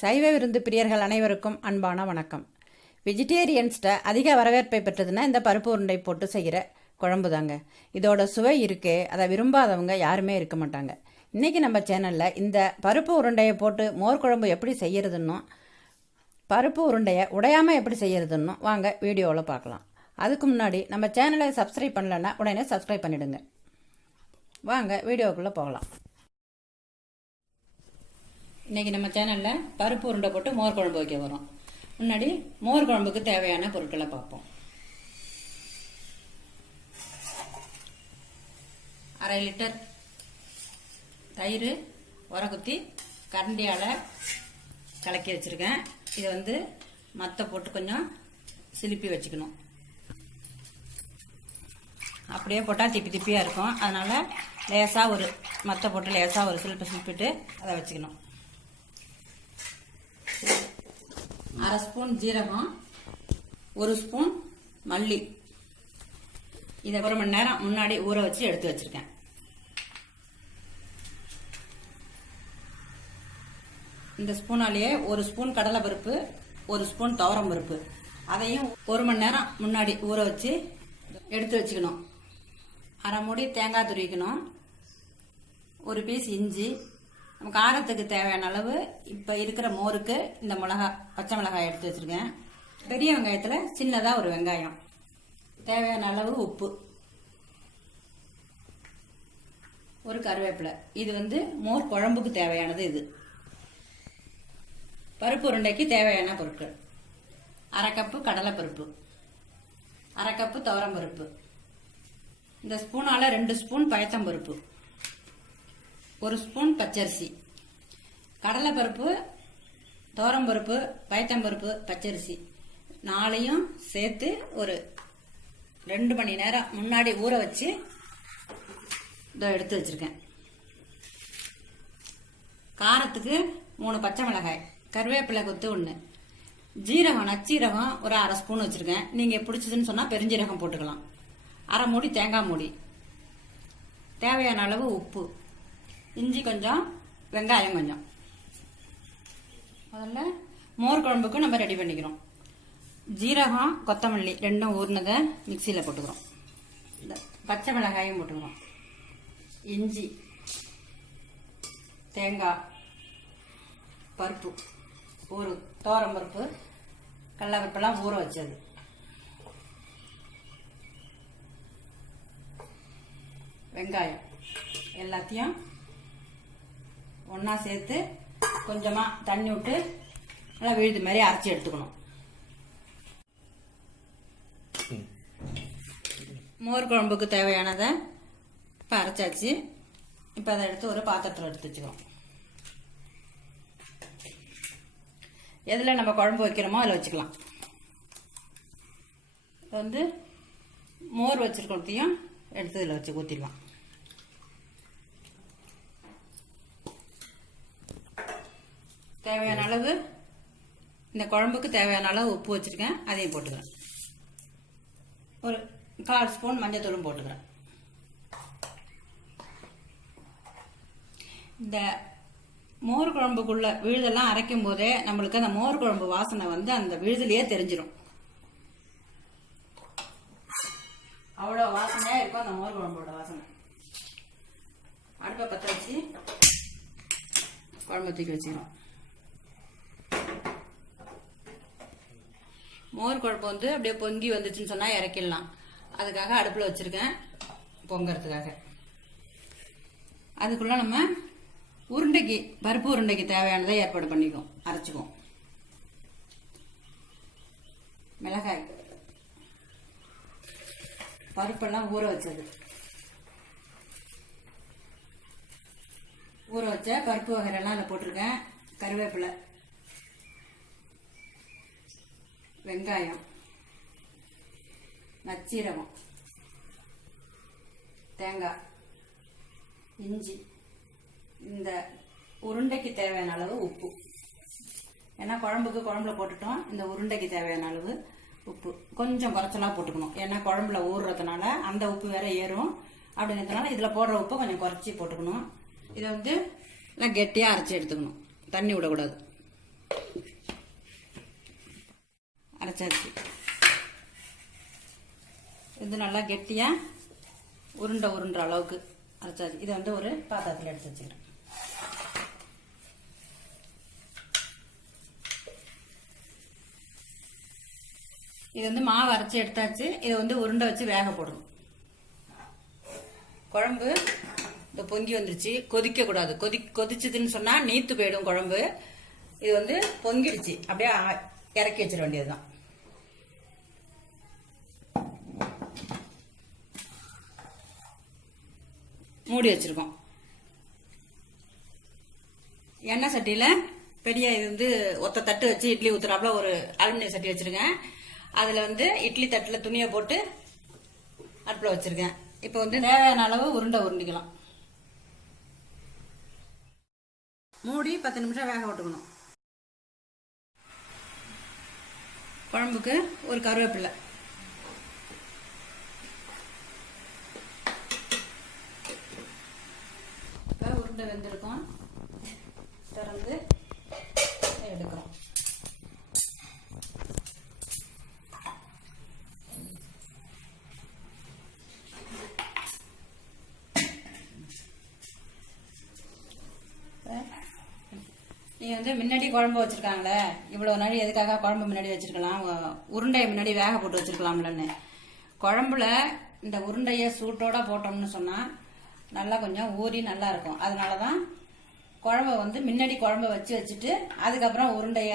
சைவ விருந்து பிரியர்கள் அனைவருக்கும் அன்பான வணக்கம். வெஜிடேரியன்ஸ்ட அதிக வரவேற்பை பெற்றதுன்னா இந்த பருப்பு உருண்டை போட்டு செய்கிற குழம்பு தாங்க. இதோட சுவை இருக்கே, அதை விரும்பாதவங்க யாருமே இருக்க மாட்டாங்க. இன்றைக்கி நம்ம சேனலில் இந்த பருப்பு உருண்டையை போட்டு மோர் குழம்பு எப்படி செய்யறதுன்னும் பருப்பு உருண்டையை உடையாமல் எப்படி செய்யறதுன்னும் வாங்க வீடியோவில் பார்க்கலாம். அதுக்கு முன்னாடி நம்ம சேனலை சப்ஸ்கிரைப் பண்ணலன்னா உடனே சப்ஸ்கிரைப் பண்ணிவிடுங்க. வாங்க வீடியோக்குள்ளே போகலாம். இன்றைக்கி நம்ம சேனலில் பருப்பு உருண்டை போட்டு மோர் குழம்பு வைக்க வரோம். முன்னாடி மோர் குழம்புக்கு தேவையான பொருட்களை பார்ப்போம். 1/2 லிட்டர் தயிர் உரக்குத்தி கரண்டியால் கலக்கி வச்சுருக்கேன். இதை மற்ற போட்டு கொஞ்சம் சிலிப்பி வச்சுக்கணும். அப்படியே போட்டால் திப்பி திப்பியாக இருக்கும். அதனால் லேசாக ஒரு மற்ற போட்டு லேசாக ஒரு சிலிப்பிட்டு அதை வச்சுக்கணும். 1/2 ஸ்பூன் ஜீரகம், 1 ஸ்பூன் மல்லி. இதை 1 மணி நேரம் முன்னாடி ஊற வச்சு எடுத்து வச்சிருக்கேன். இந்த ஸ்பூனாலேயே 1 ஸ்பூன் கடலை பருப்பு, 1 ஸ்பூன் துவரம் பருப்பு, அதையும் 1 மணி நேரம் முன்னாடி ஊற வச்சு எடுத்து வச்சுக்கணும். 1/2 மூடி தேங்காய் துருவிக்கணும். 1 பீஸ் இஞ்சி. நம்ம காரத்துக்கு தேவையான அளவு இப்போ இருக்கிற மோருக்கு இந்த பச்சை மிளகாய் எடுத்து வச்சுருக்கேன். பெரிய வெங்காயத்தில் சின்னதாக ஒரு வெங்காயம், தேவையான அளவு உப்பு, ஒரு கருவேப்பிலை. இது மோர் குழம்புக்கு தேவையானது. இது பருப்பு உருண்டைக்கு தேவையான பொருட்கள்: 1/2 கப்பு கடலைப்பருப்பு, 1/2 கப்பு துவரம் பருப்பு, இந்த ஸ்பூனால் 2 ஸ்பூன் பயத்தம்பருப்பு, 1 ஸ்பூன் பச்சரிசி. கடலைப்பருப்பு, துவரம்பருப்பு, பயத்தம்பருப்பு, பச்சரிசி 4ஐயும் சேர்த்து ஒரு 2 மணி நேரம் முன்னாடி ஊற வச்சு இதோ எடுத்து வச்சிருக்கேன். காரத்துக்கு 3 பச்சை மிளகாய், கருவேப்பிலை கொத்து 1, ஜீரகம் நச்சீரகம் ஒரு 1/2 ஸ்பூன் வச்சிருக்கேன். நீங்கள் பிடிச்சதுன்னு சொன்னால் பெருஞ்சீரகம் போட்டுக்கலாம். 1/2 மூடி தேங்காய் மூடி, தேவையான அளவு உப்பு, இஞ்சி கொஞ்சம், வெங்காயம் கொஞ்சம். முதல்ல மோர் குழம்புக்கு நம்ம ரெடி பண்ணிக்கிறோம். ஜீரகம் கொத்தமல்லி 2 ஊறினதை மிக்சியில் போட்டுக்கிறோம். இந்த பச்சை மிளகாயும் போட்டுக்கிறோம். இஞ்சி, தேங்காய், பருப்பு, ஒரு துவரம் பருப்பு, கடலைப்பருப்பெல்லாம் ஊற வச்சது, வெங்காயம் எல்லாத்தையும் ஒன்றா சேர்த்து கொஞ்சமாக தண்ணி விட்டு நல்லா விழுது மாதிரி அரைச்சி எடுத்துக்கணும். மோர் குழம்புக்கு தேவையானதை இப்போ அரைச்சாச்சு. இப்போ அதை எடுத்து ஒரு பாத்திரத்தில் எடுத்து வச்சுக்கிறோம். எதில் நம்ம குழம்பு வைக்கிறோமோ அதில் வச்சுக்கலாம். இப்போ மோர் வச்சுருக்கிறதையும் எடுத்து இதில் வச்சு ஊற்றிடலாம். தேவையான அளவு இந்த குழம்புக்கு தேவையான அளவு உப்பு வச்சிருக்கேன், அதையும் போட்டுக்கிறேன். ஒரு 1/4 ஸ்பூன் மஞ்சத்தூளும் போட்டுக்கிறேன். இந்த மோர் குழம்புக்குள்ள விழுதெல்லாம் அரைக்கும் போதே நம்மளுக்கு அந்த மோர் குழம்பு வாசனை அந்த விழுதுலயே தெரிஞ்சிடும். அவ்வளோ வாசனையா இருக்கும் அந்த மோர் குழம்போட வாசனை. அடுப்பை பற்ற வச்சு குழம்பு தூக்கி வச்சுக்கிறோம். மோர் குழம்பு அப்படியே பொங்கி வந்துச்சுன்னு சொன்னால் இறக்கிடலாம். அதுக்காக அடுப்பில் வச்சுருக்கேன் பொங்கறதுக்காக. அதுக்குள்ளே நம்ம உருண்டைக்கு பருப்பு உருண்டைக்கு தேவையானதை ஏற்பாடு பண்ணிக்குவோம், அரைச்சிக்குவோம். மிளகாய், பருப்பெல்லாம் ஊற வச்சது, ஊற வச்ச பருப்பு வகைரெல்லாம் அதில் போட்டிருக்கேன். கருவேப்பிலை, வெங்காயம், நச்சீரகம், தேங்காய், இஞ்சி, இந்த உருண்டைக்கு தேவையான அளவு உப்பு. ஏன்னா குழம்புல போட்டுட்டோம். இந்த உருண்டைக்கு தேவையான அளவு உப்பு கொஞ்சம் குறைச்சலாக போட்டுக்கணும். ஏன்னா குழம்புல ஊறுறதுனால அந்த உப்பு வேற ஏறும். அப்படிங்கிறதுனால இதில் போடுற உப்பை கொஞ்சம் குறைச்சி போட்டுக்கணும். இதை நல்லா கெட்டியாக அரைச்சி எடுத்துக்கணும், தண்ணி விடக்கூடாது. அரைச்சாச்சு. இது நல்லா கெட்டியாக உருண்டை அளவுக்கு அரைச்சாச்சு. இதை வந்து ஒரு பாத்திரத்தில் எடுத்து வச்சுக்கிறேன். இது வந்து மாவு அரைச்சி எடுத்தாச்சு. இதை வந்து உருண்டை வச்சு வேக போடணும். குழம்பு இந்த பொங்கி வந்துருச்சு. கொதிக்க கூடாது. கொதிச்சதுன்னு சொன்னா நீத்து போயிடும் குழம்பு. இது வந்து பொங்கிடுச்சு. அப்படியே இறக்கி வச்சிட வேண்டியதுதான். மூடி வச்சிருக்கோம். எண்ணெய் சட்டியில பெரிய இது வந்து ஒத்த தட்டு வச்சு இட்லி ஊத்துறாப்புல ஒரு அலுமினிய சட்டி வச்சிருக்கேன். அதுல வந்து இட்லி தட்டுல துணியை போட்டு அடுப்புல வச்சிருக்கேன். இப்ப வந்து தேவையான அளவு உருண்டிக்கலாம். மூடி 10 நிமிஷம் வேக விட்டுக்கணும். குழம்புக்கு ஒரு கருவேப்பிலை, உருண்டை வெந்திருக்கும். திறந்து எடுக்கிறோம். நீ வந்து முன்னாடி குழம்பு வச்சிருக்காங்களே, இவ்வளவு நாள் எதுக்காக குழம்பு முன்னாடி வச்சிருக்கலாம், உருண்டையை முன்னாடி வேக போட்டு வச்சிருக்கலாம்லன்னு. குழம்புல இந்த உருண்டைய சூட்டோட போட்டோம்னு சொன்னா நல்லா கொஞ்சம் ஊறி நல்லா இருக்கும். அதனாலதான் குழம்ப வந்து முன்னாடி குழம்ப வச்சுட்டு அதுக்கப்புறம் உருண்டைய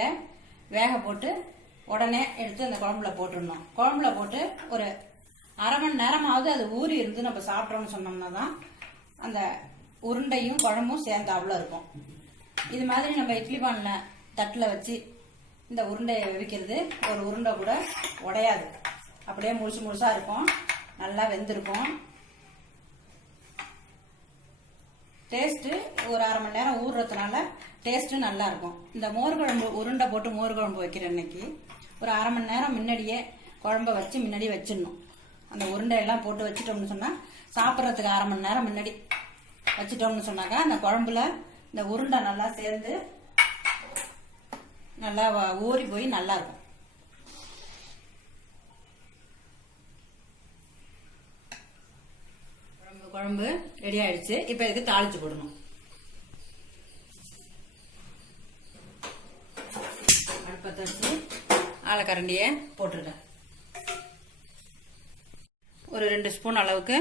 வேக போட்டு உடனே எடுத்து அந்த குழம்புல போட்டுடணும். குழம்புல போட்டு ஒரு அரை மணி நேரமாவது அது ஊறி இருந்து நம்ம சாப்பிட்டோம்னு சொன்னோம்னா தான் அந்த உருண்டையும் குழம்பும் சேர்ந்தாப்புல இருக்கும். இது மாதிரி நம்ம இட்லி பானைல தட்டில் வச்சு இந்த உருண்டையை வெவிக்கிறது ஒரு உருண்டை கூட உடையாது. அப்படியே முழுசா இருக்கும். நல்லா வெந்திருக்கும். டேஸ்ட்டு ஒரு அரை மணி நேரம் ஊறுறதுனால டேஸ்ட்டு நல்லா இருக்கும். இந்த மோர் குழம்பு உருண்டை போட்டு மோர் குழம்பு வைக்கிற அன்னைக்கு ஒரு அரை மணி நேரம் முன்னாடியே குழம்ப வச்சு முன்னாடி வச்சிடணும். அந்த உருண்டையெல்லாம் போட்டு வச்சுட்டோம்னு சொன்னால் சாப்பிட்றதுக்கு அரை மணி நேரம் முன்னாடி வச்சுட்டோம்னு சொன்னாக்கா அந்த குழம்புல இந்த உருண்டை நல்லா சேர்ந்து நல்லா ஊறி போய் நல்லா இருக்கும். குழம்பு ரெடி ஆயிடுச்சு. இப்ப இதுக்கு தாளிச்சு போடணும். அடுப்பத்தை வச்சு ஆலக்கரண்டிய போட்டுருக்கேன். ஒரு 2 ஸ்பூன் அளவுக்கு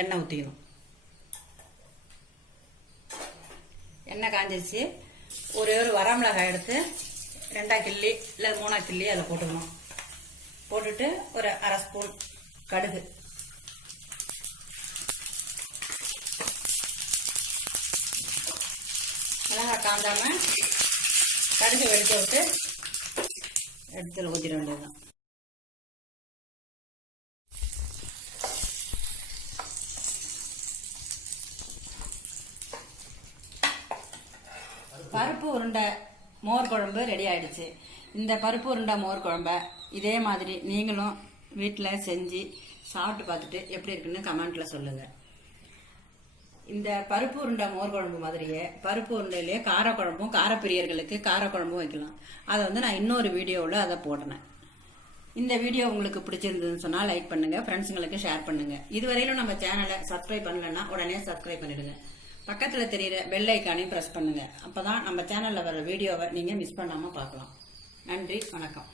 எண்ணெய் ஊற்றிக்கணும். எண்ணெய் காஞ்சிருச்சு. ஒரு வரமிளகாய் எடுத்து 2 கிள்ளி இல்லை 3 கிள்ளி அதில் போட்டுக்கணும். போட்டுட்டு ஒரு அரை ஸ்பூன் கடுகு, மிளகாய் காந்தாம கடுகு வெடிக்க விட்டு எடுத்துல ஊற்றிட வேண்டியதுதான். பருப்பு உருண்டை மோர் குழம்பு ரெடி ஆயிடுச்சு. இந்த பருப்பு உருண்டை மோர் குழம்ப இதே மாதிரி நீங்களும் வீட்டில் செஞ்சு சாப்பிட்டு பார்த்துட்டு எப்படி இருக்குன்னு கமெண்ட்ல சொல்லுங்க. இந்த பருப்பு உருண்டை மோர் குழம்பு மாதிரியே பருப்பு உருண்டையிலேயே காரக்குழம்பும், காரப்பிரியர்களுக்கு காரக்குழம்பும் வைக்கலாம். அதை வந்து நான் இன்னொரு வீடியோவில் அதை போடுறேன். இந்த வீடியோ உங்களுக்கு பிடிச்சிருந்ததுன்னு சொன்னால் லைக் பண்ணுங்க, ஃப்ரெண்ட்ஸுங்களுக்கு ஷேர் பண்ணுங்க. இதுவரையிலும் நம்ம சேனலை சப்ஸ்கிரைப் பண்ணலன்னா உடனே சப்ஸ்கிரைப் பண்ணிடுங்க. பக்கத்துல தெரியுற பெல் ஐக்கானையும் பிரஸ் பண்ணுங்க. அப்பதான் நம்ம சேனல்ல வர வீடியோவை நீங்க மிஸ் பண்ணாம பார்க்கலாம். நன்றி, வணக்கம்.